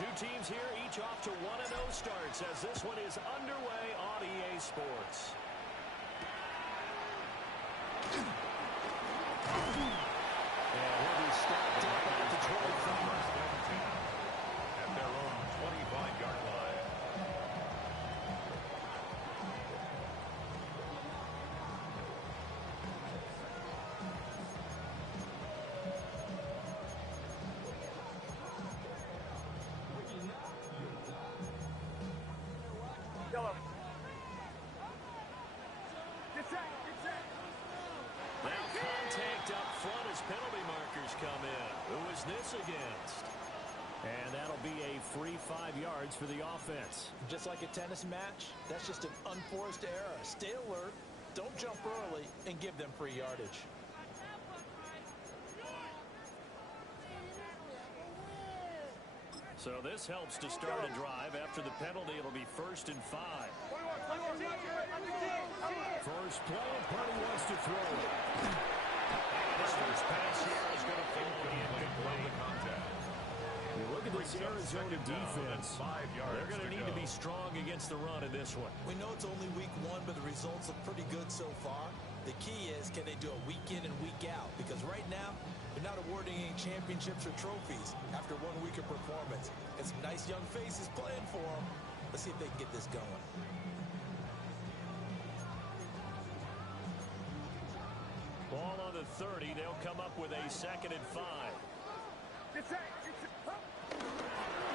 Two teams here, each off to 1-0 starts as this one is underway on EA Sports. And he'll be stopped at the 25. At their own 25-yard line. Yellow. Now contact up front as penalty markers come in. Who is this against? And that'll be a free 5 yards for the offense. Just like a tennis match, that's just an unforced error. Stay alert, don't jump early, and give them free yardage. So this helps to start a drive. After the penalty, it'll be 1st and 5. First play, Purdy wants to throw it. This first pass here is going to fall incomplete. You look at this Arizona defense. They're going to need to be strong against the run in this one. We know it's only week 1, but the results look pretty good so far. The key is, can they do it week in and week out? Because right now, they're not awarding any championships or trophies after 1 week of performance. And some nice young faces playing for them. Let's see if they can get this going. Ball on the 30. They'll come up with a 2nd and 5.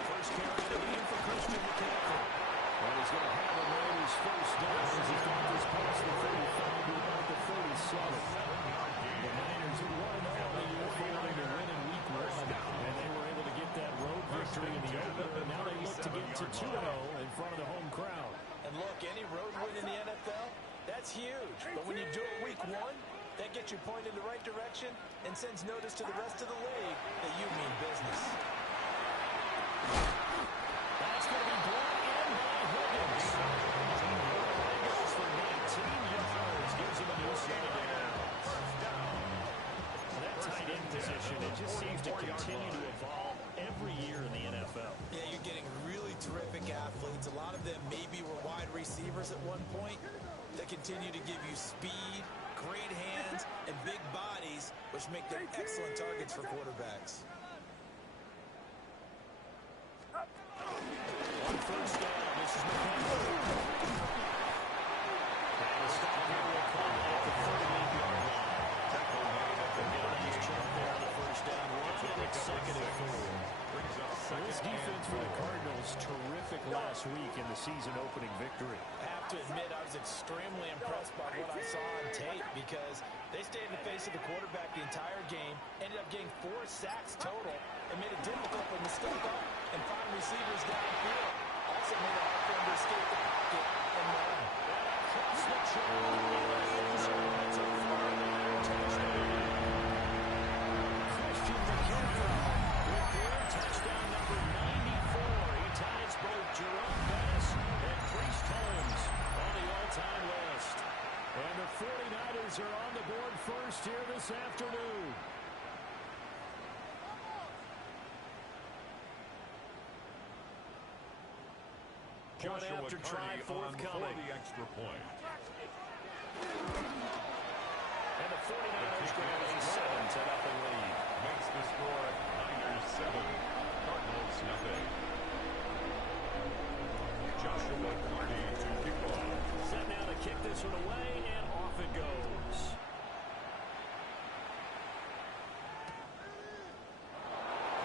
First carry to the in for Christian McCaffrey. And he's going to have him right his first down as he's got this past the 35 to about the 37. The Niners who won all the year failing to win in week 1. And they were able to get that road victory in the opener. And now they look to get to 2-0 in front of the home crowd. And look, any road win in the NFL, that's huge. But when you do it week 1, that gets you pointed in the right direction and sends notice to the rest of the league that you mean business. That's going to be brought in by Higgins. He goes for 19 yards, gives him a new set of downs. That tight end position, it just seems to continue to evolve every year in the NFL. Yeah, you're getting really terrific athletes. A lot of them maybe were wide receivers at one point. They continue to give you speed, great hands, and big bodies, which make them excellent targets for quarterbacks. On first down, this is McCaffrey. And the stop here will come at the 38-yard line. They'll get a nice chunk there on the first down run, and it's 2nd and 4. This defense for the Cardinals, terrific last week in the season-opening victory. I have to admit, I was extremely impressed by what I saw on tape because they stayed in the face of the quarterback the entire game, ended up getting 4 sacks total, and made it difficult for them to step up and find receivers downfield. Also made it hard for them to escape the pocket and run. Across the trail, it's a 4-yard touchdown. Christian McCaffrey with their touchdown number 94. He ties both Jerome Bettis and Priest Holmes on the all-time list. And the 49ers are on the board first here this afternoon. Point after try forthcoming. The extra point. And the 49ers grab a 7-0 lead. Makes the score Niners 7, Cardinals nothing. Joshua Carney to kick off. Set now to kick this one away, and off it goes.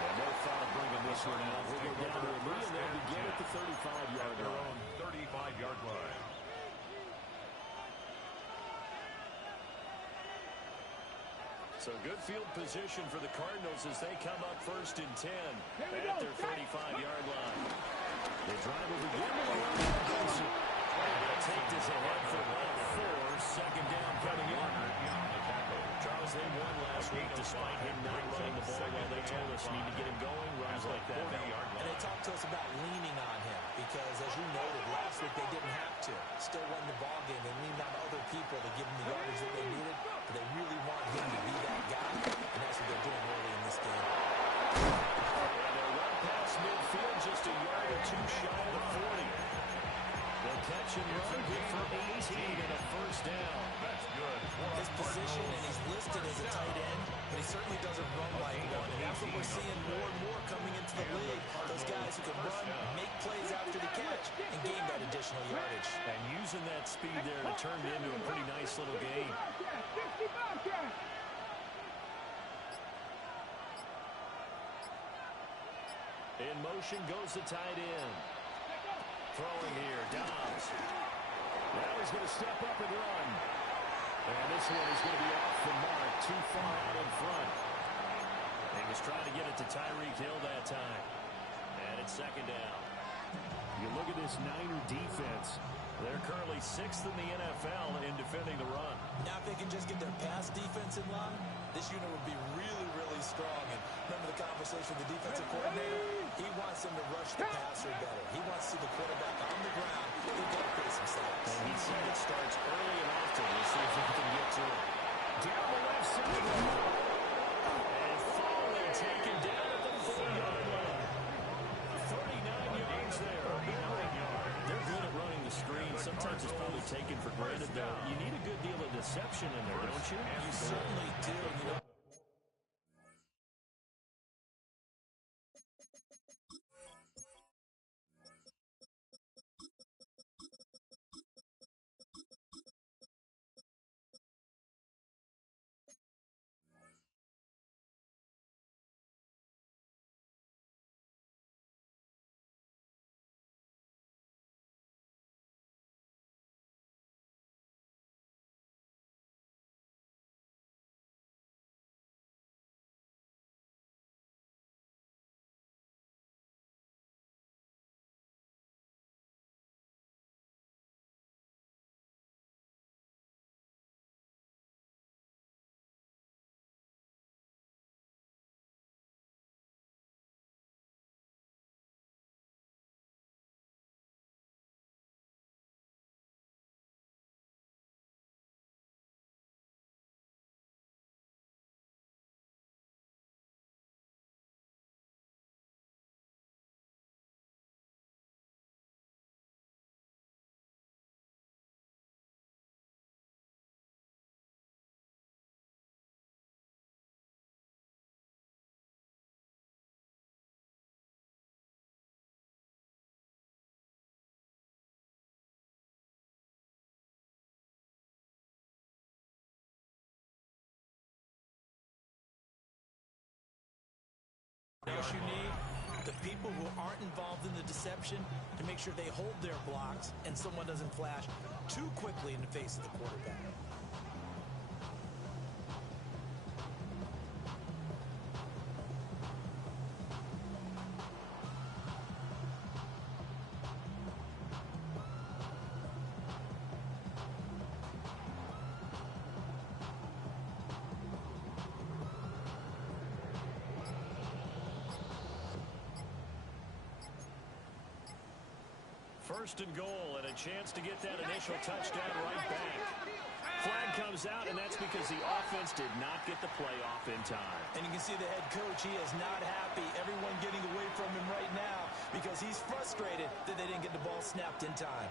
And no thought of bringing this one out. We'll go down to a knee, and they'll begin at the 35-yard Their line. own 35-yard line. So good field position for the Cardinals as they come up 1st and 10 at their 35-yard line. The drive will begin with a run by Benson. And they'll take this ahead for about 4. 2nd down coming in. Charles, they won last week despite him not running the ball well. They told us need to get him going. Runs like that. And they talked to us about leaning on him because, as you noted, last week they didn't have to. Still won the ball game. They leaned on other people to give them the yardage that they needed. But they really want him to be that guy, and that's what they're doing early in this game. And they'll run past midfield just for 18 and a first down. That's good. His position, and he's listed as a tight end, but he certainly doesn't run like one, and that's what we're seeing more and more coming into the league. Those guys who can run, make plays after the catch, and gain that additional yardage. And using that speed there to turn it into a pretty nice little game. In motion goes the tight end. Throwing here, Dobbs. Now he's going to step up and run. And this one is going to be off the mark, too far out in front. He was trying to get it to Tyreek Hill that time. And it's second down. You look at this Niner defense. They're currently 6th in the NFL in defending the run. Now if they can just get their pass defense in line, this unit would be really, really strong. And remember the conversation with the defensive coordinator? He wants them to rush the passer better. He wants to see the quarterback on the ground. They've got to create some sacks. And he said it starts early and often. We'll see if we can get to it. Down the left side. And Foley taken down at the 40-yard line. 39 yards there. They're good at running the screen. Sometimes it's probably taken for granted, though. You need a good deal of deception in there, don't you? You certainly do. You know, what else you need? The people who aren't involved in the deception to make sure they hold their blocks and someone doesn't flash too quickly in the face of the quarterback. First and goal, and a chance to get that initial touchdown right back. Flag comes out, and that's because the offense did not get the play off in time. And you can see the head coach, he is not happy. Everyone getting away from him right now because he's frustrated that they didn't get the ball snapped in time.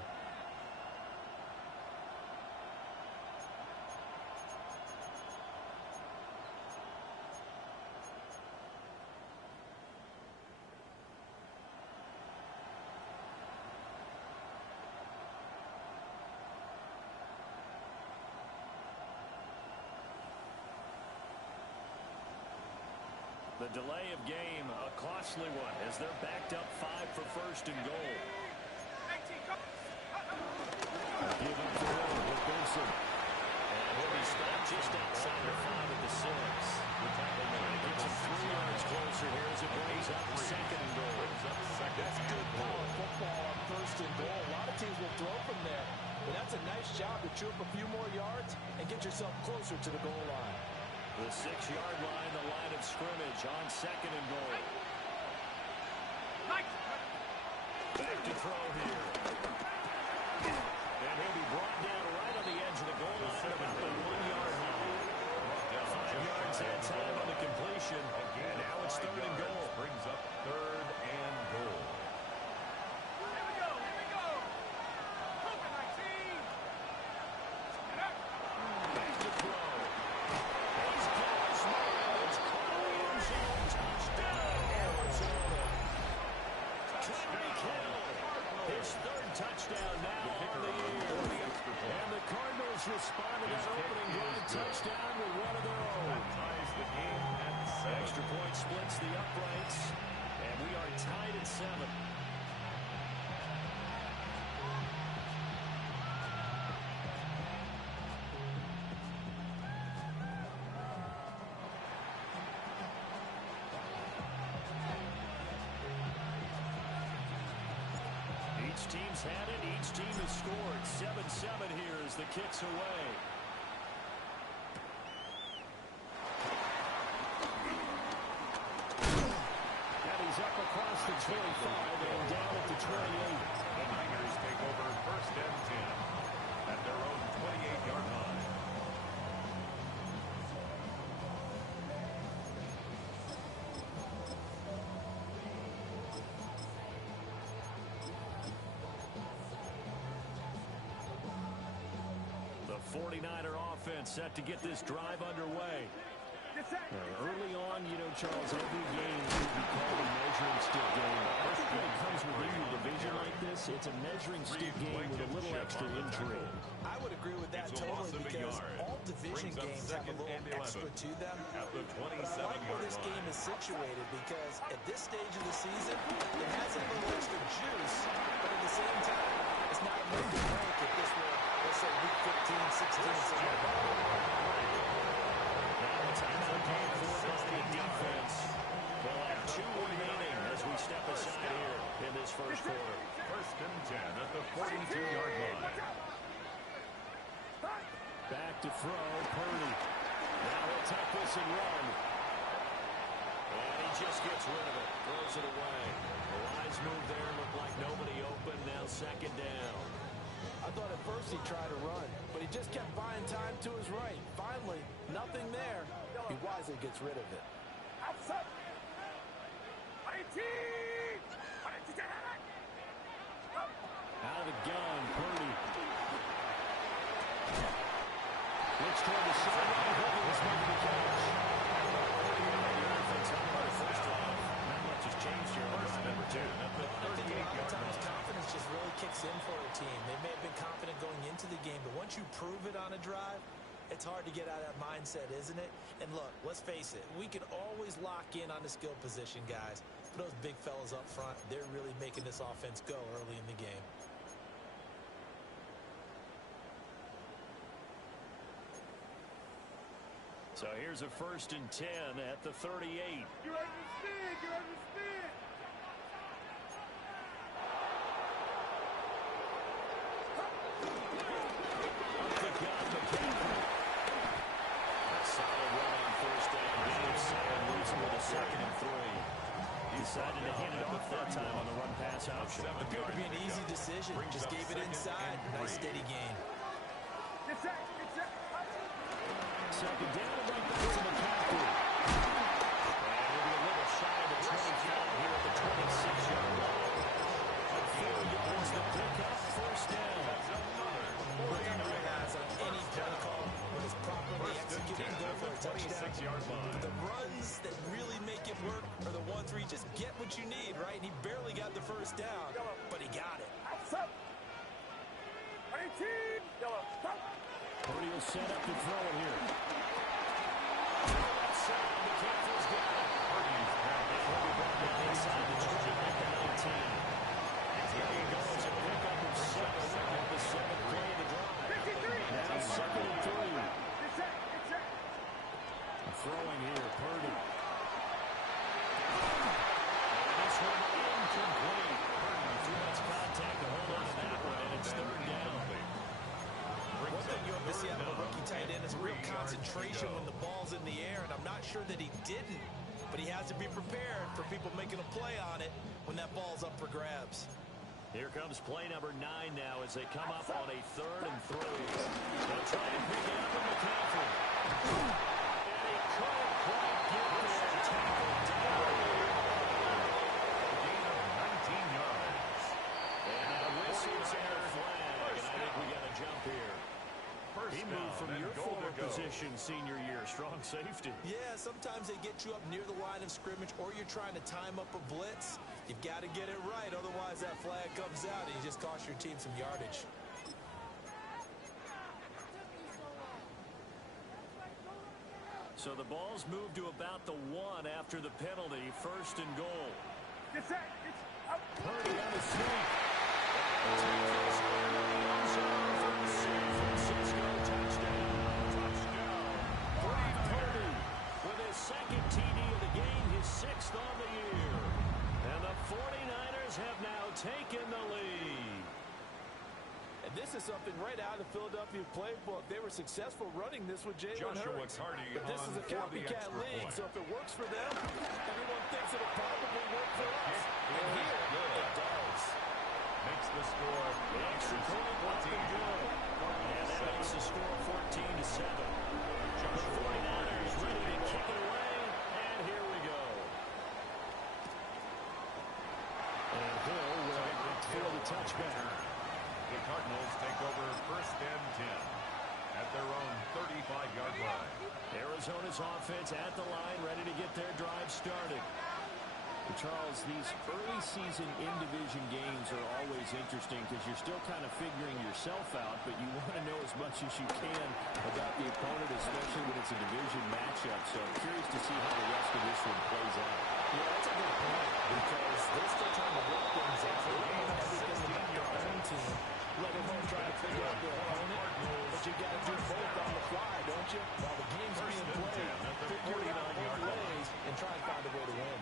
The delay of game, a costly one, as they're backed up 5 for first and goal. Give up the road with Benson. And he'll be stopped just outside the 5 at the 6. It gets him 3 yards closer here as it brings up second and goal. That's good power football on first and goal. A lot of teams will throw from there, but that's a nice job to chew up a few more yards and get yourself closer to the goal line. The 6-yard line, the line of scrimmage on second and goal. Back to throw here. And he'll be brought down right on the edge of the goal line, about the 1-yard line. 5 yards that time on the completion, and now it's third and goal. Brings up third and goal. team's had it. Each team has scored. 7-7 here as the kick's away. And he's up across the 25 and down at the 28. The Niners take over 1st and 10 at their own 28-yard line. The 49er offense set to get this drive underway. Early on, you know, Charles, every game should be called a measuring stick game. When it comes within your division like this, it's a measuring stick game with a little extra intrigue. I would agree with that totally because all division games have a little extra to them. But I like where this game is situated because at this stage of the season, it has a little extra juice, but at the same time, it's not a make or break if this were, let's say, week 15, 16, something like that. Time for game 4 by the defense. We'll have 2 remaining as we step aside here in this first quarter. 1st and 10 at the 42-yard line. Back to throw, Purdy. Now he'll take this and run. And he just gets rid of it. Throws it away. A wise move there. Looked like nobody open. Now 2nd down. I thought at first he'd try to run, but he just kept buying time to his right. Finally, nothing there. He wisely gets rid of it. Out of the gun, Purdy. Looks toward the sideline. Hooker was making the catch. The offense on the first drive. Not much has changed here. Number 2. I think a lot of times confidence just really kicks in for a team. They may have been confident going into the game, but once you prove it on a drive, it's hard to get out of that mindset, isn't it? And look, let's face it, we can always lock in on the skill position, guys. But those big fellas up front, they're really making this offense go early in the game. So here's a 1st and 10 at the 38. You understand? You understand? Up the gun, McCaffrey. A solid run on 1st down. Gabe Sam leaves him with a 2nd and 3. He decided to hand it off that time on the run-pass option. Appeared to be an easy decision. Just gave it inside. Nice steady gain. 2nd down and right back to McCaffrey. And we'll be a little shy of the 25 here at the 26-yard line. A 4 yards to pick up 1st down. One thing to realize on any play call, when it's properly executed, go for a touchdown. The runs that really make it work are the ones where you just get what you need, right? And he barely got the 1st down, but he got it. Purdy will set up to throw it here. Outside, McCaffrey's got it. Purdy's got it. He'll be brought down inside the 20 at the 19. Here he goes, a pickup of 7 on the 7th play of the drive. Now 2nd and 3. Throwing here, Purdy. And this one incomplete. Purdy too much contact to hold on to that one, and it's 3rd down. One thing you have to see out of a rookie tight end is real concentration when the ball's in the air, and I'm not sure that he didn't, but he has to be prepared for people making a play on it when that ball's up for grabs. Here comes play number 9 now as they come up on a 3rd and 3. They'll try and pick it up with McCaffrey. And he couldn't quite get there. Tackled down. A gain of 19 yards. And a whistle's in our flag. And I think we got a jump here. He moved from your former position senior year, strong safety. Yeah, sometimes they get you up near the line of scrimmage, or you're trying to time up a blitz. You've got to get it right, otherwise that flag comes out and you just cost your team some yardage. So the ball's moved to about the 1 after the penalty, 1st and goal. Purdy on the sweep. With his 2nd TD of the game, his 6th on the year. And the 49ers have now taken the lead. something right out of the Philadelphia playbook. They were successful running this with Jalen Hurts. But this is a copycat league, so if it works for them, everyone thinks it'll probably work for us. And here, it does. Makes the score. The extra point looking good. And that makes the score 14-7. The 49ers ready to kick it away, and here we go. And Hill will for the touchback. The Cardinals take over first and 10 at their own 35-yard line. Arizona's offense at the line, ready to get their drive started. Charles, these early season in-division games are always interesting because you're still kind of figuring yourself out, but you want to know as much as you can about the opponent, especially when it's a division matchup. So I'm curious to see how the rest of this one plays out. Yeah, that's a good point because they're still trying to work things out. They don't have everything about their own team, let alone trying to figure out their opponent. But you got to do both on the fly, don't you? While the game's being played, figure it out both ways and try and find a way to win.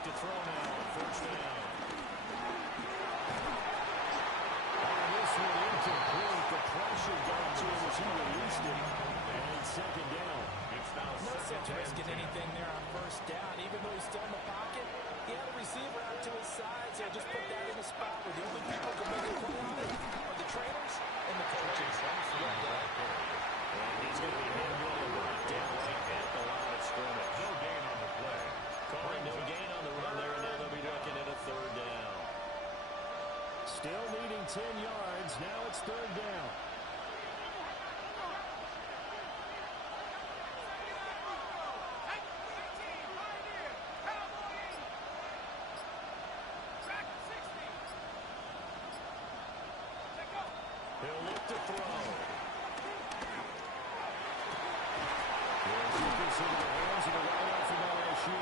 To throw now, first down. This one incomplete. The pressure got to him as he released it. And it's second down. It's now no sense risking anything there on first down. Even though he's still in the pocket, he had a receiver out to his side, so just put that in a spot where the only people who can make a play on it are the trainers and the coaches. And he's going to be hit with a right down right at the line of scrimmage. No gain on the play. Calling no gain on the run there, and now they'll be looking at a third down. Still needing 10 yards. Now it's third down. He'll look to throw. He'll keep this into the hands of the wideout from LSU.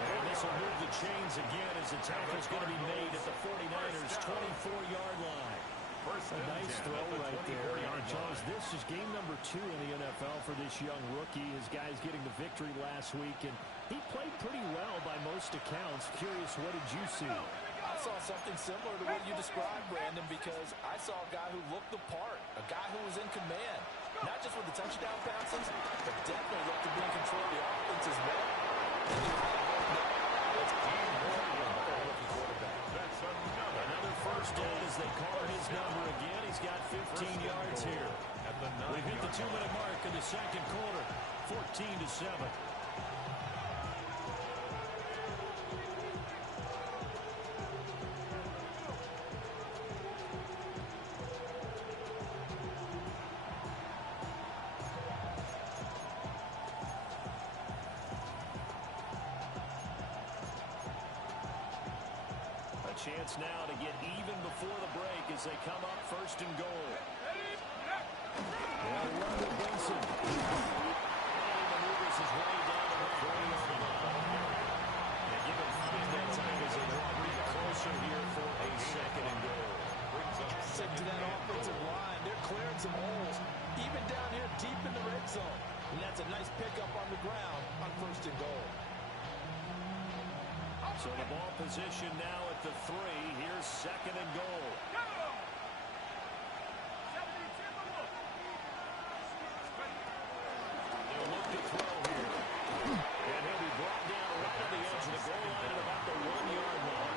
And this will move the chains again as the tackle's going to be made at the 49ers' 24-yard line. A nice throw right there. And Charles, this is game number 2 in the NFL for this young rookie. His guys getting the victory last week, and he played pretty well by most accounts. Curious, what did you see? I saw something similar to what you described, Brandon, because I saw a guy who looked the part, a guy who was in command, not just with the touchdown passes, but definitely looked to be in control of the offense as well. That's another first down as they call his number again. He's got 15 yards here. We've hit the 2-minute mark in the second quarter, 14-7. Chance now to get even before the break as they come up first and goal. They'll run with Benson. And he maneuvers his way down to the 40-yard line. And give him 5 that time as they draw real closer here for a second and goal. Sick to that offensive line. They're clearing some holes, even down here deep in the red zone. And that's a nice pickup on the ground on first and goal. So the ball position now at the 3. Here's second and goal. They'll look to throw here. And he'll be brought down right on the edge of the goal line at about the 1-yard line.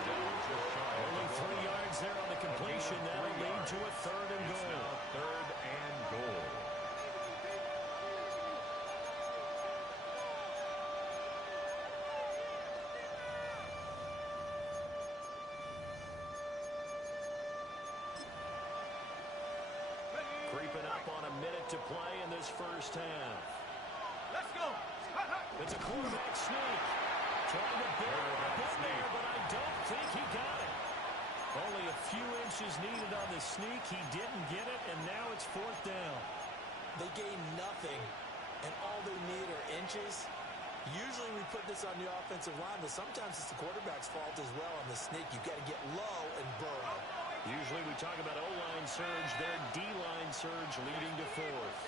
Only 3 yards there on the completion. That'll lead to a third and goal. Third and goal. Creeping up on a minute to play in this first half. Let's go. It's a quarterback sneak. Trying to build up in there, but I don't think he got it. Only a few inches needed on the sneak. He didn't get it, and now it's fourth down. They gain nothing, and all they need are inches. Usually we put this on the offensive line, but sometimes it's the quarterback's fault as well on the sneak. You've got to get low and burrow. Usually we talk about O-line surge. Their D-line surge leading to fourth.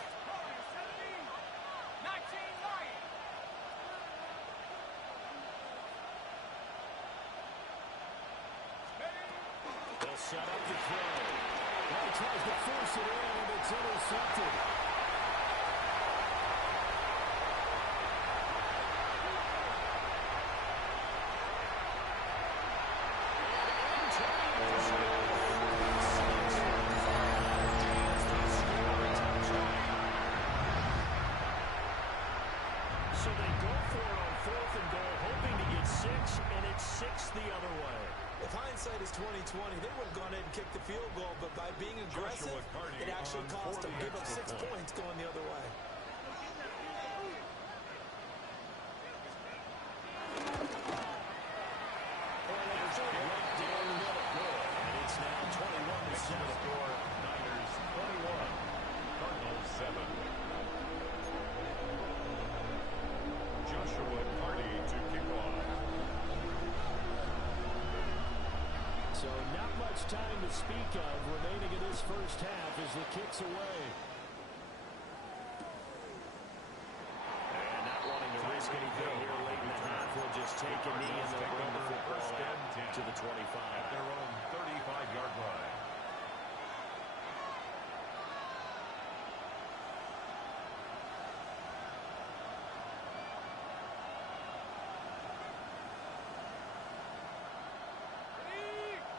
set up to throw. Well, he tries to force it in, and it's intercepted. So they go for it on 4th and goal, hoping to get 6, and it's 6 the other way. If hindsight is 20/20, they would have gone ahead and kicked the field goal, but by being aggressive, it actually cost them. Give up 6 points going the other way. And it's now 21-7. Score, Niners 21, Cardinals 7. Joshua Carty to kick off. So not much time to speak of remaining in this first half as the kick's away. And not wanting to risk anything here late in the half, we'll just take a knee and they'll bring the football out to the 25. At their own 35-yard line.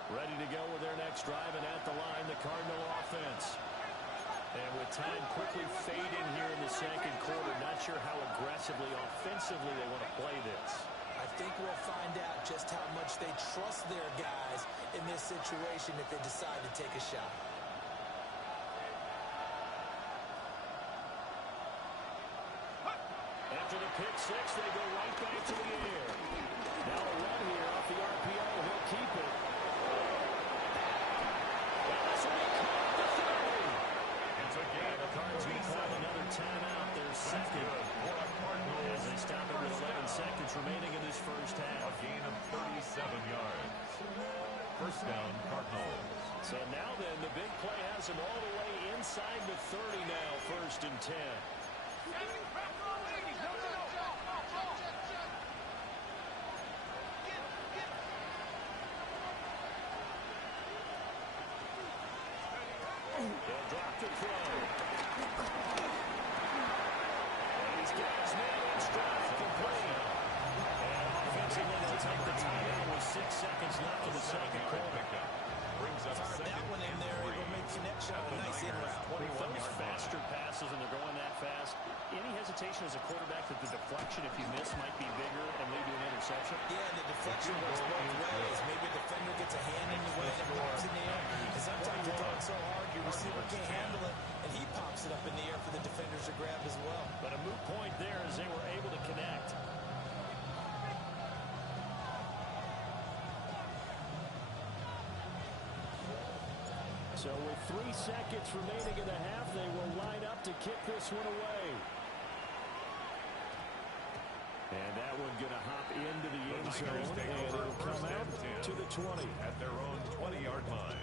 Ready to go with their next drive, and at the line, the Cardinal offense. And with time quickly fading here in the second quarter, not sure how aggressively, offensively they want to play this. I think we'll find out just how much they trust their guys in this situation if they decide to take a shot. After the pick six, they go right back to the air. Now a run here off the RPO. He'll keep it. Well, this will be caught the 30. It's a gain of Cards will call another timeout. Their second. As they stop it with 11 seconds remaining in this first half. A gain of 37 yards. First down, Cardinals. So now then, the big play has them all the way inside the 30 now, 1st and 10. They'll drop to throw. And he's got his man in stride complete. And offensively, they'll take the timeout with 6 seconds left in the second quarter. Brings up Fired that one in there. It'll make connection on a nice in route. With those faster passes and they're going that fast, any hesitation as a quarterback that the deflection, if you miss, might be bigger and lead to an interception? Yeah, and the deflection goes both ways. Maybe a defender gets a hand in the way and pops in the air. And sometimes you're throwing so hard, your receiver can't handle it, and he pops it up in the air for the defenders to grab as well. But a moot point there as they were able to connect. So with 3 seconds remaining in the half, they will line up to kick this one away. And that one going to hop into the end zone, and it'll come out to the 20. At their own 20-yard line.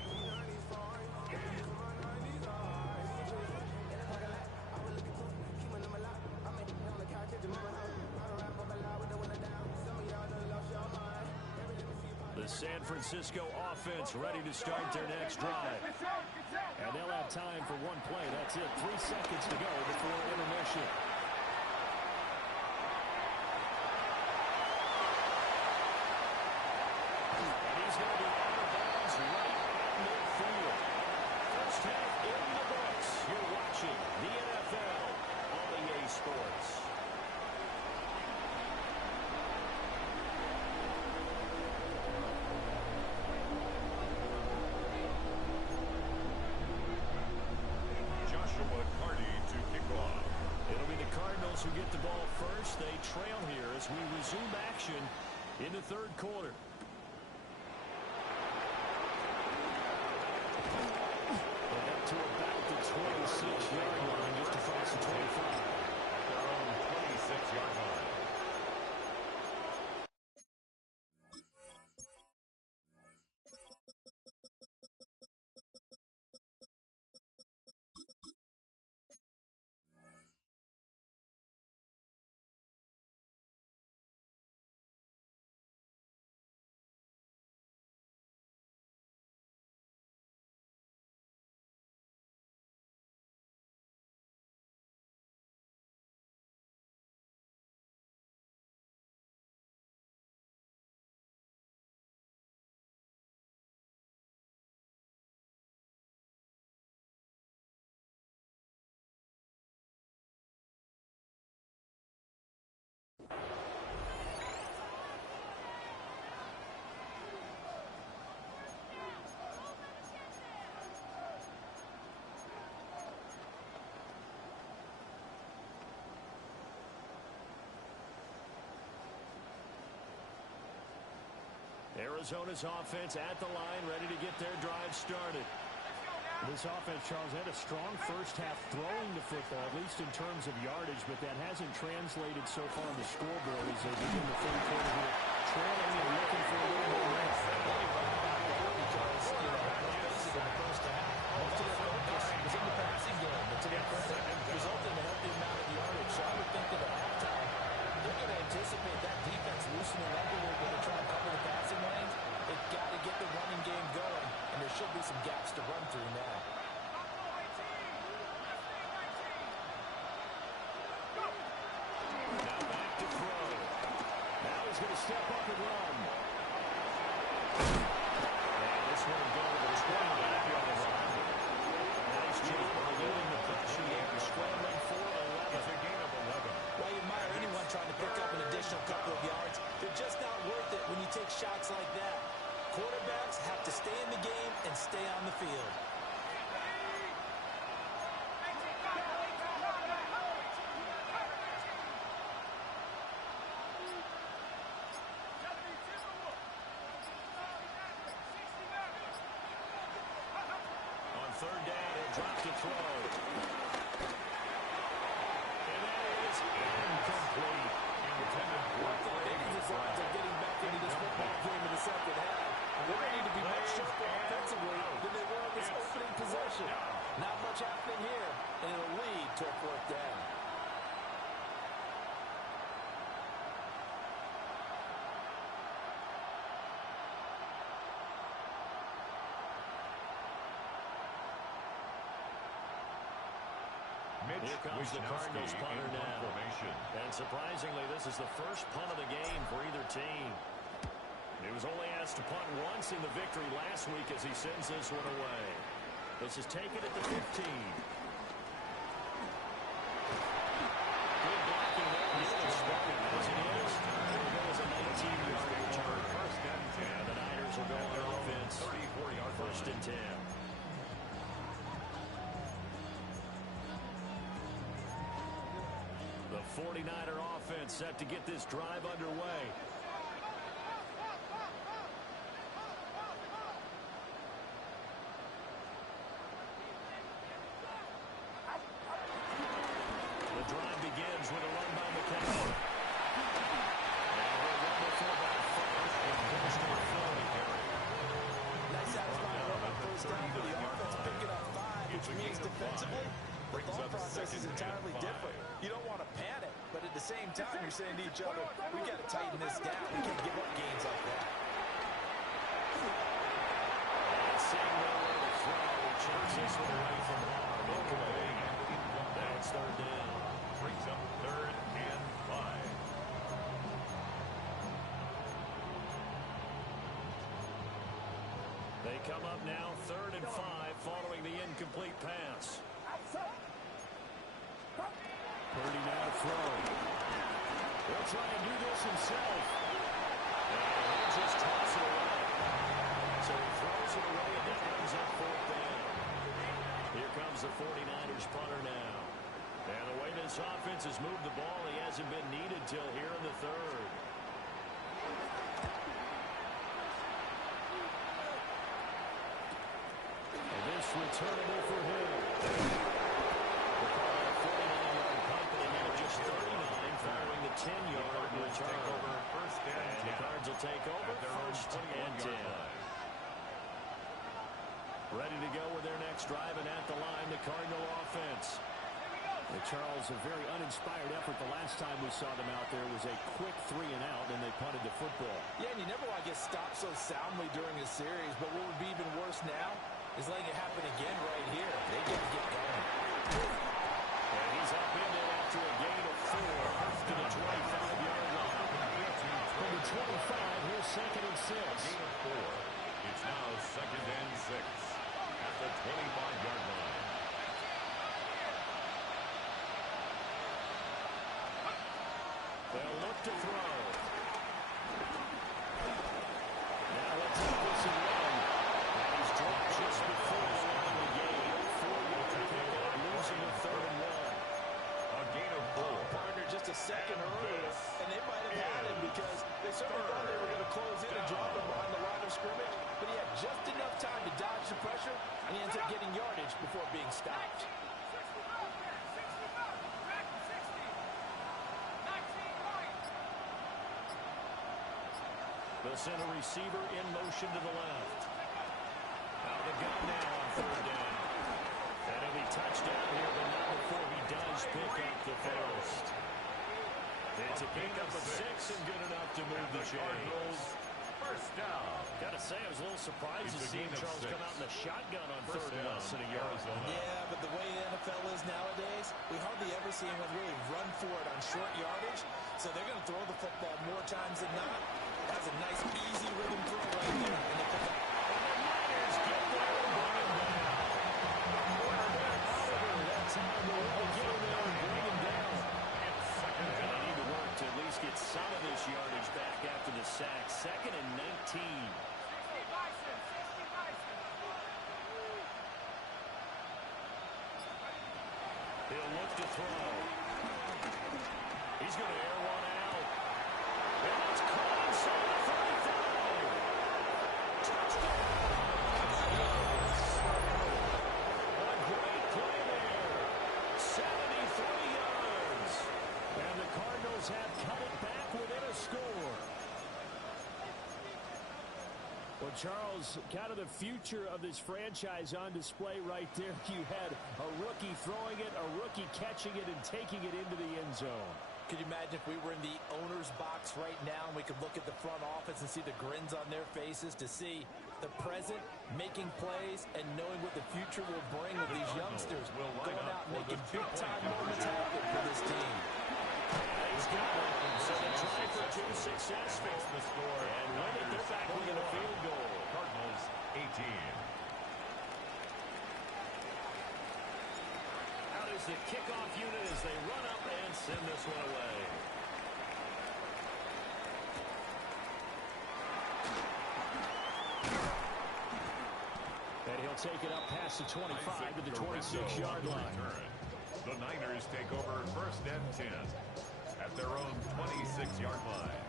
The San Francisco offense ready to start their next drive. And they'll have time for one play. That's it. 3 seconds to go before intermission. And he's going to be out of bounds right at midfield. First half in the books. You're watching the NFL on EA Sports. Joshua Carty to kick off. It'll be the Cardinals who get the ball first. They trail here as we resume action in the third quarter. And up to about the 26-yard line, just across the 25. Their own 26-yard line. Arizona's offense at the line, ready to get their drive started. This offense, Charles, had a strong first half throwing the football, at least in terms of yardage, but that hasn't translated so far on the scoreboard as they begin the third quarter here. Trailing and looking for a little more length. Because, you know, let's face it, in the first half, most of their focus was in the passing game. But to their credit, resulted in a healthy amount of yardage. So I would think that at halftime, they're going to anticipate that defense loosening up a little bit to try and cover the passing lanes. They've got to get the running game going, and there should be some gaps to run through now. Now back to throw. Now he's going to step up and run. And this one will go to the 25-yard line. Nice job of getting the push in the air, scrambling for 11. It's a gain of 11. While you admire anyone trying to pick up an additional couple of yards, they're just not worth it when you take shots like that. Quarterbacks have to stay in the game and stay on the field. On third down, he'll drop to throw. And that is incomplete. Intended for I thought any results of getting back into this football game in the second half. They're going to need to be much sharper offensively than they were in this opening possession. Not much happening here, and it'll lead to a fourth down. Here comes the Cardinals punter now. And surprisingly, this is the first punt of the game for either team. He was only asked to punt once in the victory last week as he sends this one away. This is taken at the 15. Good blocking there. He was started as it is. There goes a 19-yard return. First and 10. And the Niners will go on offense. 34-yard First and 10. The 49er offense set to get this drive underway. The drive begins with a run by McCaffrey. And we'll run the fullback first and goes to the 40. Nice satisfying run on first down for the offense, picking up 5, which means defensively, the thought process is entirely different. You don't want to panic, but at the same time, you're saying to each other, we got to tighten this down. We can't give up gains like that. And seeing no way to throw, he checks this one away from harm. Incomplete. That's third down. Brings up 3rd and 5. They come up now 3rd and 5 following the incomplete pass. Purdy now to throw. He'll try and do this himself. And he'll just toss it away. So he throws it away, and that brings up 4th down. Here comes the 49ers punter now. And the way this offense has moved the ball, he hasn't been needed till here in the 3rd. And this returnable for him. The call on a 49-yard punt, but they made it just 39 following the 10-yard return. First And the Cards will take over first and 10. Ready to go with their next drive, and at the line, the Cardinal offense. Charles, a very uninspired effort the last time we saw them out there was a quick 3 and out, and they punted the football. Yeah, and you never want to get stopped so soundly during a series, but what would be even worse now is letting it happen again right here. They got to get going. And he's up in it after a gain of 4 to the 25-yard line. From the 25, here's 2nd and 6. Gain of 4. It's now 2nd and 6 at the 25-yard line. They'll look to throw. Now let's take this and run. And he's dropped just before the line of the game. 4-yard pickup, losing a 3rd and 1. A gain of 4. Partner just a second earlier, and they might have had him because they certainly thought they were going to close in and drop him behind the line line of scrimmage, but he had just enough time to dodge the pressure, and he ends up getting yardage before being stopped. They'll send a receiver in motion to the left. Out of the gun now on third down. And he'll be touchdown here, but not before he does pick up the first. It's a pickup of 6 and good enough to move the chains. First down. Gotta say, I was a little surprised to see Charles come out in the shotgun on third and less than a yard. Yeah, but the way the NFL is nowadays, we hardly ever see anyone really run for it on short yardage. So they're going to throw the football more times than not. That's a nice, easy rhythm throw right there. And the Niners get there and bring him down. That's how they will get him there and bring him down. And they need to work to at least get some of this yardage back after the sack. 2nd and 19. He'll look to throw. He's going to air one out. And it's caught inside the 35. Touchdown! A great play there. 73 yards. And the Cardinals have cut it back within a score. Well, Charles, kind of the future of this franchise on display right there. You had a rookie throwing it, a rookie catching it, and taking it into the end zone. Could you imagine if we were in the owner's box right now and we could look at the front office and see the grins on their faces, to see the present making plays and knowing what the future will bring with these youngsters going out and making big-time moments happen for this team. He's got it. So they try for 2 successful. And with it, they're back within a field goal. Cardinals 18. Out is the kickoff unit as they run up and send this one away. And he'll take it up past the 25 to the 26-yard line. The Niners take over 1st and 10 at their own 26-yard line.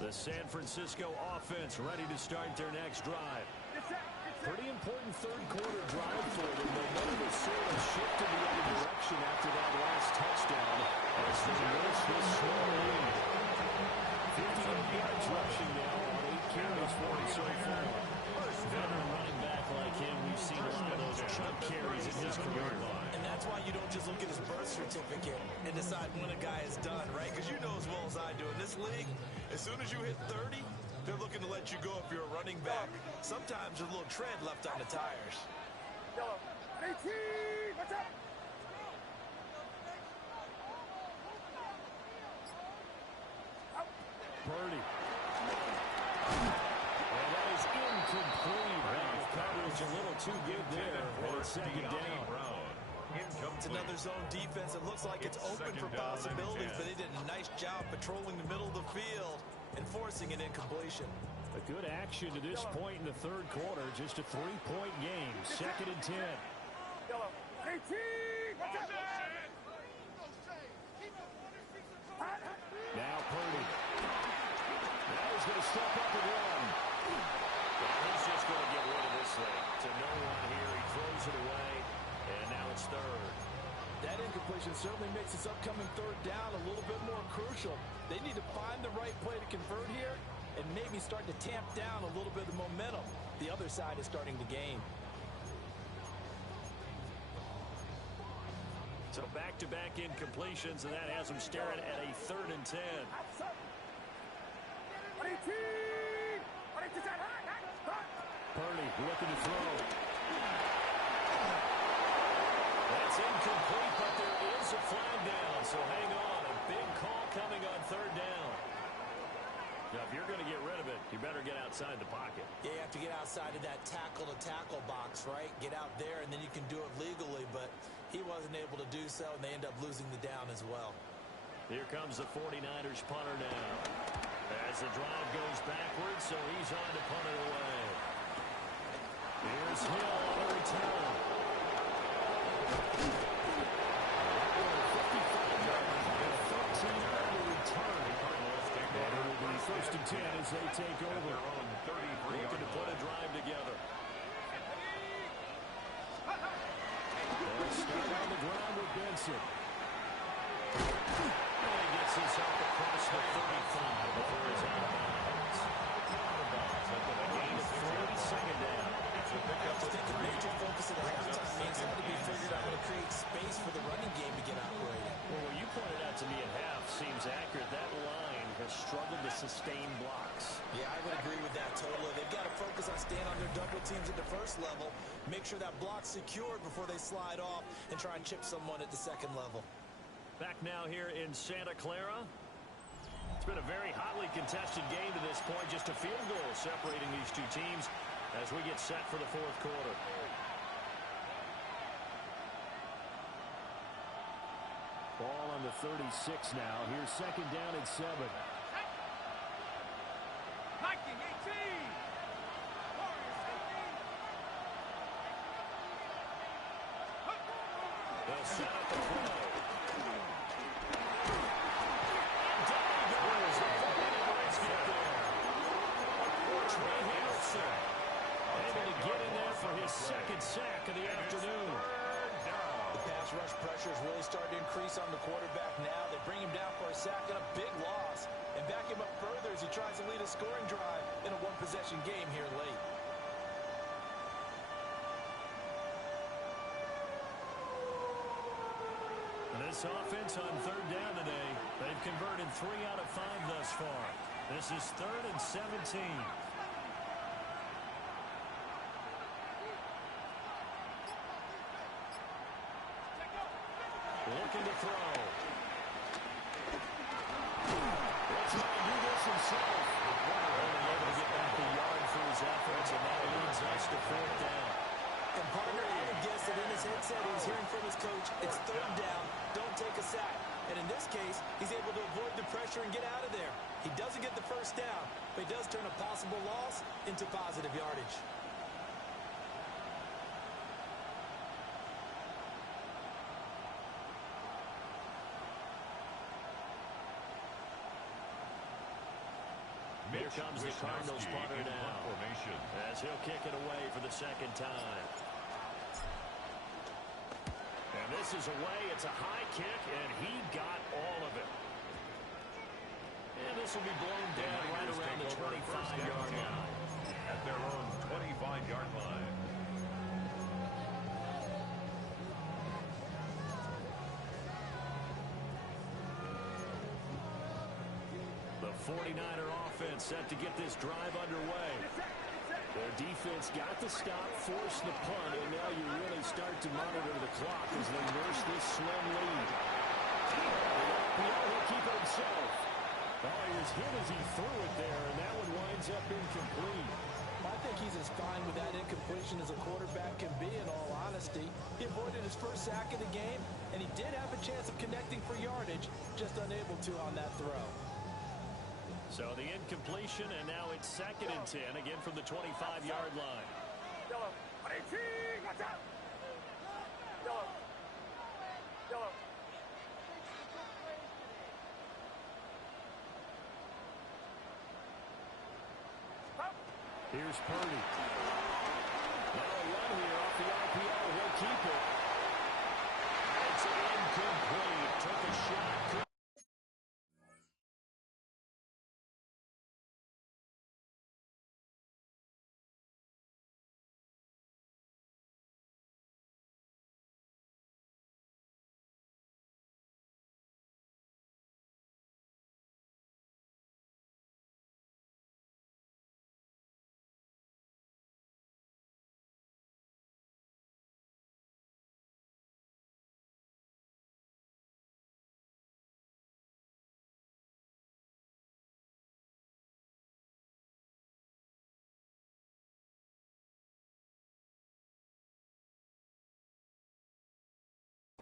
The San Francisco offense ready to start their next drive. Pretty important third quarter drive for them. They know the sort of shifted the other direction after that last touchdown as they nurse this small lead. 58 yards rushing now on 8 carries for him so far. Veteran running back like him, we've seen a lot of those chunk carries in his career. And that's why you don't just look at his birth certificate and decide when a guy is done, right? Because you know as well as I do, in this league, as soon as you hit 30, they're looking to let you go if you're a running back. Sometimes there's a little tread left on the tires. 18! What's up? Purdy. And that is incomplete. Coverage a little too good there. And it's 2nd down. It's another zone defense. It looks like it's open for possibilities, but they did a nice job patrolling the middle of the field and forcing an incompletion. A good action to this point in the third quarter. Just a 3-point game. 2nd and 10. 18! What's up? Now Purdy. Now he's going to step up and run. Well, he's just going to get rid of this thing. To no one here. He throws it away, and now it's 3rd. That incompletion certainly makes this upcoming 3rd down a little bit more crucial. They need to find the right play to convert here and maybe start to tamp down a little bit of the momentum the other side is starting to gain. So back-to-back incompletions, and that has them staring at a 3rd and 10. Purdy looking to throw. That's incomplete, but there is a flag down, so hang on. A big call coming on 3rd down. Now, if you're going to get rid of it, you better get outside the pocket. Yeah, you have to get outside of that tackle-to-tackle box, right? Get out there, and then you can do it legally, but he wasn't able to do so, and they end up losing the down as well. Here comes the 49ers punter now. As the drive goes backwards, so he's on to punt it away. Here's Hill on the return. 55 yards First and 10 as they take over. Looking to put a drive together. They'll start on the ground with Benson. And he gets his help across the 35 before he's out of bounds. A gain of 40, second down. I think the major focus of the halftime means had to be figured out how to create space for the running game to get operating. Well, what you pointed out to me at half seems accurate. That line has struggled to sustain blocks. Yeah, I would agree with that totally. They've got to focus on staying on their double teams at the first level, make sure that block's secured before they slide off, and try and chip someone at the second level. Back now here in Santa Clara. It's been a very hotly contested game to this point. Just a field goal separating these two teams as we get set for the fourth quarter. Ball on the 36 now. Here's second down and 7. Hiking 18. They'll set up the throw. Trey Harrison able to get in there for his second sack of the afternoon. The pass rush pressure is really starting to increase on the quarterback now. They bring him down for a sack and a big loss, and back him up further as he tries to lead a scoring drive in a one-possession game here late. This offense on third down today, they've converted 3 out of 5 thus far. This is 3rd and 17. Looking to throw. Let's try and do this himself. Only able to get back the yard for his efforts, and that leads us to 4th down. And partner, I would guess that in his headset he's hearing from his coach, it's 3rd down, don't take a sack. And in this case, he's able to avoid the pressure and get out of there. He doesn't get the first down, but he does turn a possible loss into positive yardage. Here comes the Cardinals punter now, as he'll kick it away for the second time. And this is away. It's a high kick, and he got all of it. And this will be blown down right around the 25-yard line. At their own 25-yard line. The 49er offense set to get this drive underway. Their defense got the stop, forced the punt, and now you really start to monitor the clock as they nurse this slim lead. He'll keep it himself. Oh, he was hit as he threw it there, and that one winds up incomplete. I think he's as fine with that incompletion as a quarterback can be, in all honesty. He avoided his first sack of the game, and he did have a chance of connecting for yardage, just unable to on that throw. So the incompletion, and now it's 2nd and 10, again from the 25-yard line. Yellow. 18. Watch out. Yellow. Yellow. Here's Purdy. Now a run here off the RPO. He'll keep it. It's incomplete. Took a shot.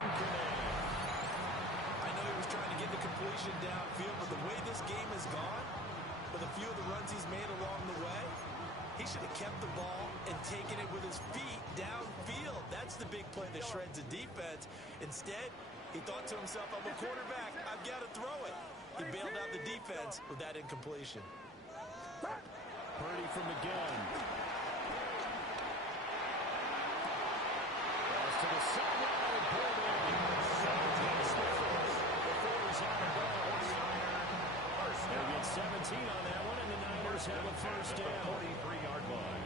I know he was trying to get the completion downfield, but the way this game has gone, with a few of the runs he's made along the way, he should have kept the ball and taken it with his feet downfield. That's the big play that shreds the defense. Instead, he thought to himself, I'm a quarterback, I've got to throw it. He bailed out the defense with that incompletion. Purdy from the gun. Pass to the sideline. Pulled in. They'll get 17 on that one, and the Niners have a first down. 43-yard line.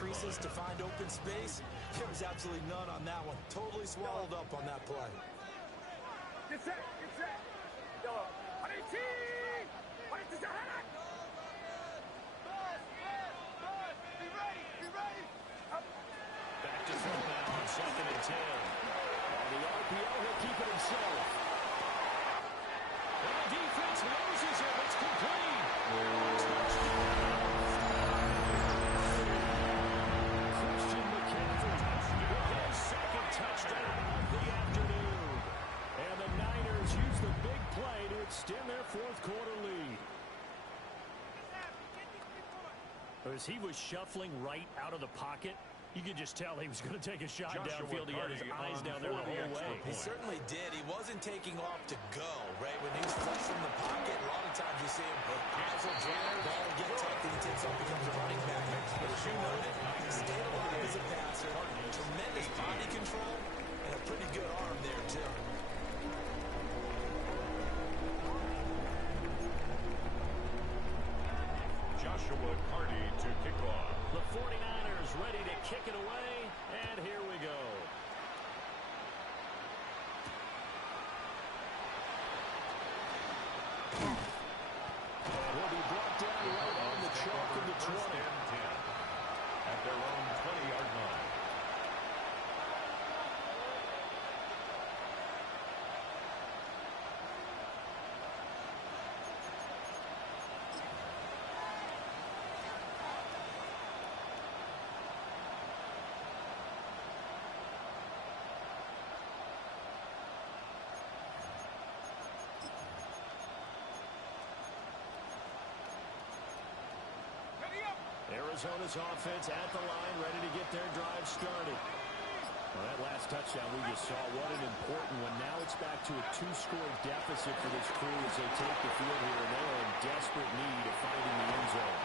Creases to find open space. There was absolutely none on that one. Totally swallowed up on that play. Get set, get set. Yellow. Be ready. Back to throw now on 2nd and 10. On the RPO, he'll keep it himself. And the defense loses him. It's complete. Touchdown of the afternoon. And the Niners use the big play to extend their fourth-quarter lead. As he was shuffling right out of the pocket, you could just tell he was going to take a shot downfield. He had his eyes down there the whole way. He certainly did. He wasn't taking off to go, right? When he's flush from the pocket, a lot of times you see him dazzle, jam, ball, get tucked, and he takes off, becomes a running back. But as you noted, he stayed alive as a passer. Tremendous body control and a pretty good arm there, too. Joshua Cardi to kick off. The 49ers ready to kick it away, and here we go. And he'll be brought down right on the chalk of the 20. At their own 20-yard line. Arizona's offense at the line, ready to get their drive started. Well, that last touchdown we just saw, what an important one. Now it's back to a 2-score deficit for this crew as they take the field here, and they are in desperate need of finding the end zone.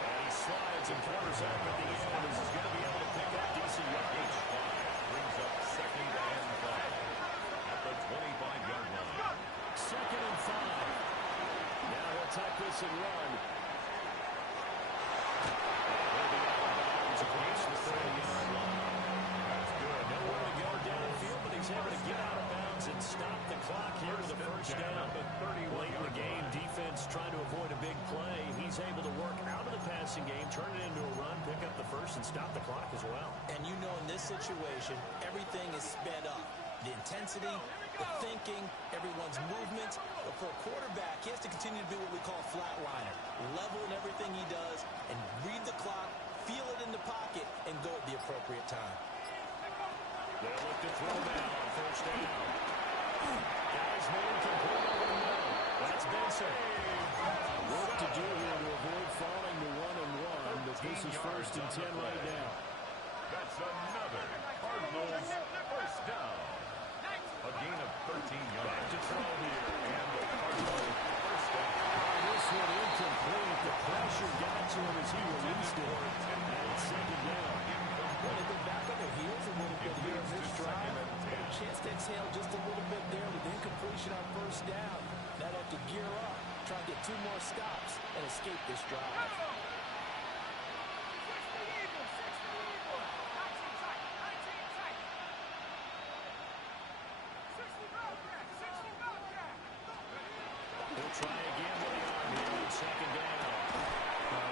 And he slides and covers up at the end, and is going to be able to pick up decent yardage. Brings up 2nd and 5 at the 25-yard line. 2nd and 5. Now he'll tuck this and run. Across the 30-yard line. That's good. Nowhere to go downfield, but he's able to get out of bounds and stop the clock here with the first down. Late in the game, defense trying to avoid a big play. He's able to work out of the passing game, turn it into a run, pick up the first, and stop the clock as well. And you know in this situation, everything is sped up. The intensity, the thinking, everyone's movement. But for a quarterback, he has to continue to be what we call a flatliner. Level in everything he does and read the clock, feel it in the pocket, and go at the appropriate time. They'll look to throw now on first down. Guys made complete over the middle. That's Benson. Work to do here to avoid falling to 1-1, but this is 1st and 10 right now. That's another Cardinals first down. A gain of 13 yards. Back to throw here. And the Cardinals first down. This one incomplete. The pressure got to him as he released it. And it's 2nd down. Well, they've been back on their heels a little bit here in this drive. Got a chance to exhale just a little bit there with incompletion on first down. Now they have to gear up, try and get 2 more stops, and escape this drive. He'll try again with the arm here on 2nd down.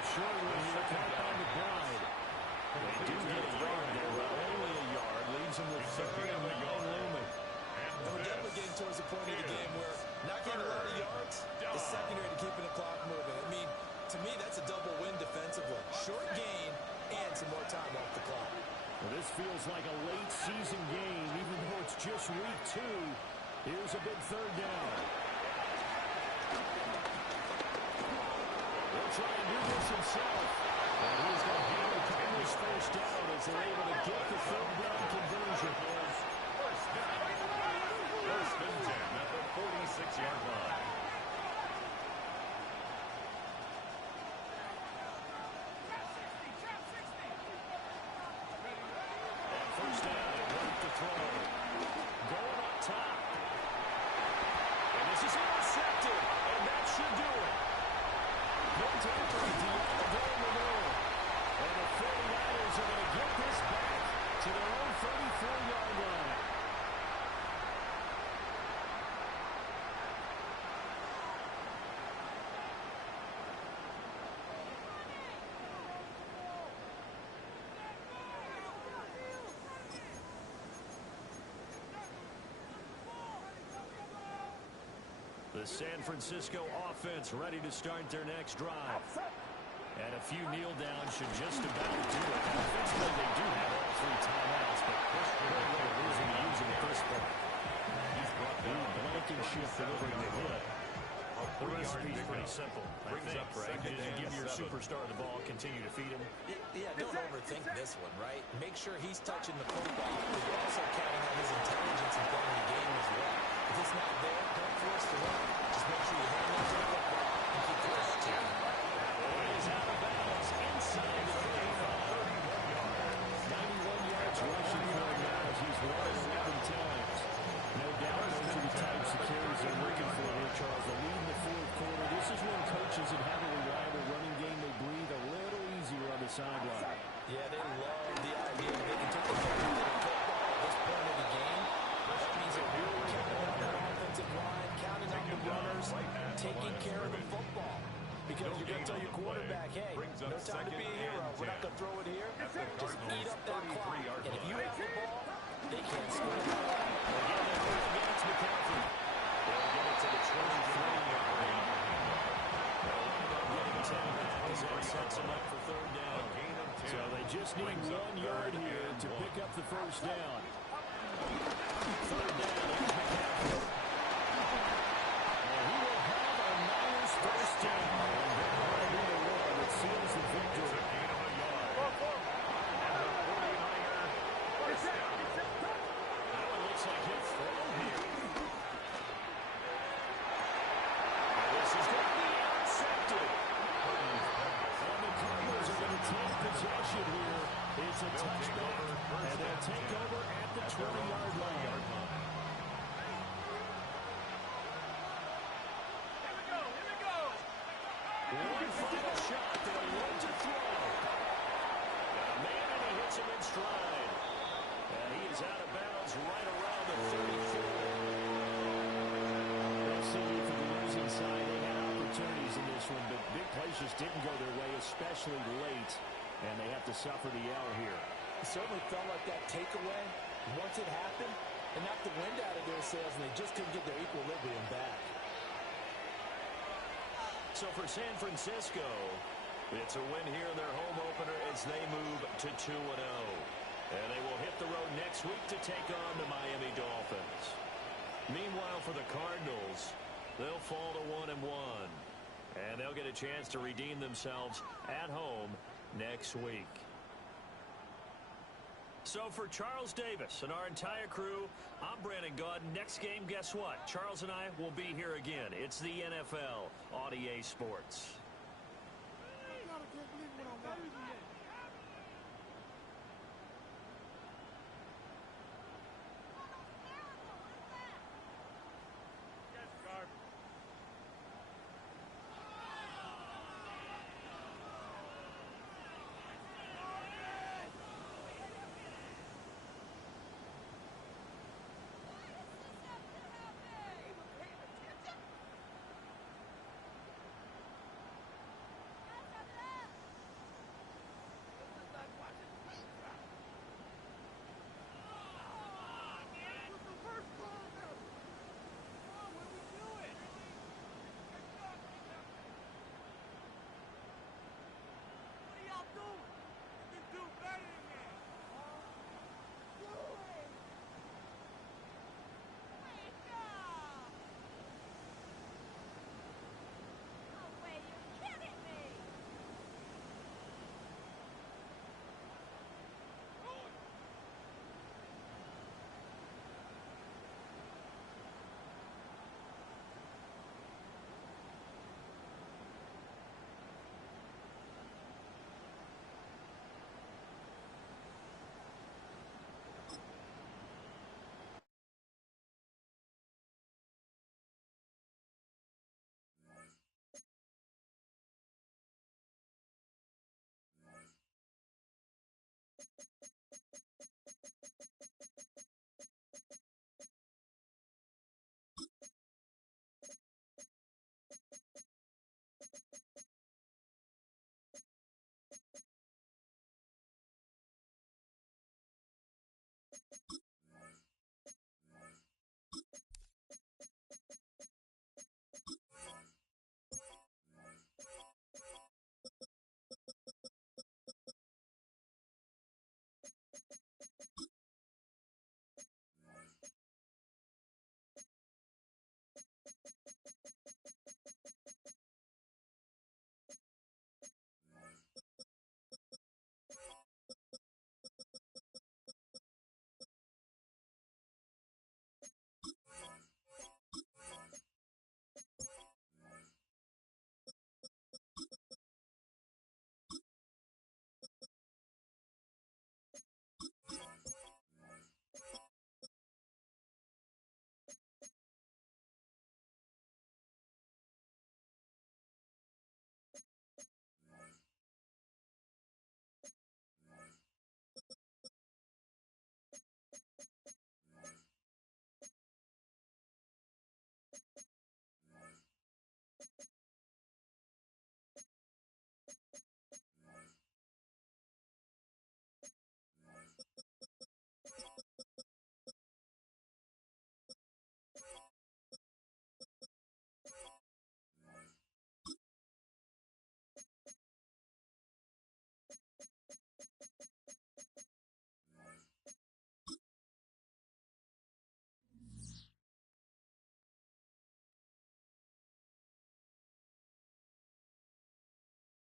Short one here, caught by McBride. They do get a yard there, but only a yard. Leaves him with 3rd and 9 looming. And And we're definitely getting towards the point of the game where not getting a lot of yards is secondary to keeping the clock moving. I mean, to me, that's a double win defensively. Short gain and some more time off the clock. Well, this feels like a late season game, even though it's just week 2. Here's a big third down. He'll try and do this himself. And he's going to handle the Cardinals first down as they're able to get the third down conversion. First down. First and 10 at the 46-yard line. And first down, and ready to throw. Going up top. And this is intercepted. And that should do it. No tackling, Deanna going the middle. And the 49ers are going to get this back to their own 34-yard line. The San Francisco offense ready to start their next drive. And a few kneel downs should just about do it. Offensively, they do have all 3 timeouts, but they're losing to use in the first play. He's brought down Blankenship delivering the hit. The recipe's pretty simple, I think, right? Just give your superstar the ball, continue to feed him. Yeah, don't overthink this one, right? Make sure he's touching the football, but you're also counting on his intelligence and playing the game as well. If it's not there, don't force the run. Just make sure you hang on to the football and keep the ball team. It is out of bounds inside the 35. 91 yards rushing for him now as he's run 11 times. No doubt those are the types of carries they're looking for here, Charles. The lead in the fourth quarter. This is when coaches that have a reliable running game, they breathe a little easier on the sideline. Yeah, they love the idea that they can take advantage of the football at this point of the game. That means they're really counting on their offensive line, counting on the runners, taking care of the football. Because you're going to tell your quarterback, hey, no time to be a hero. We're not going to throw it here. Just eat up that clock. And if you have the ball, they can't score. Again, they're going against McCaffrey. They'll get it to the 23-yard line. Getting 10 as that sets them up for third down. So they just need 1 yard here to pick up the first down. Third down, here's McCaffrey. And he will have a Niners first down. And that might be the one that seals the victory. That one looks like he'll throw here. And this is going to be intercepted. And the Cardinals are going to take possession here. It's a touchback, and they'll take over at the 20-yard line. One final shot. They'll run to throw. Got a man, and he hits him in stride. And he is out of bounds right around the 34. They'll see for the losing side. They had opportunities in this one, but big plays just didn't go their way, especially late, and they have to suffer the L here. It certainly felt like that takeaway, once it happened, it knocked the wind out of their sails, and they just couldn't get their equilibrium back. So for San Francisco, it's a win here in their home opener as they move to 2-0. And they will hit the road next week to take on the Miami Dolphins. Meanwhile, for the Cardinals, they'll fall to 1-1. And they'll get a chance to redeem themselves at home next week. So for Charles Davis and our entire crew, I'm Brandon Gaudin. Next game, guess what? Charles and I will be here again. It's the NFL on EA Sports.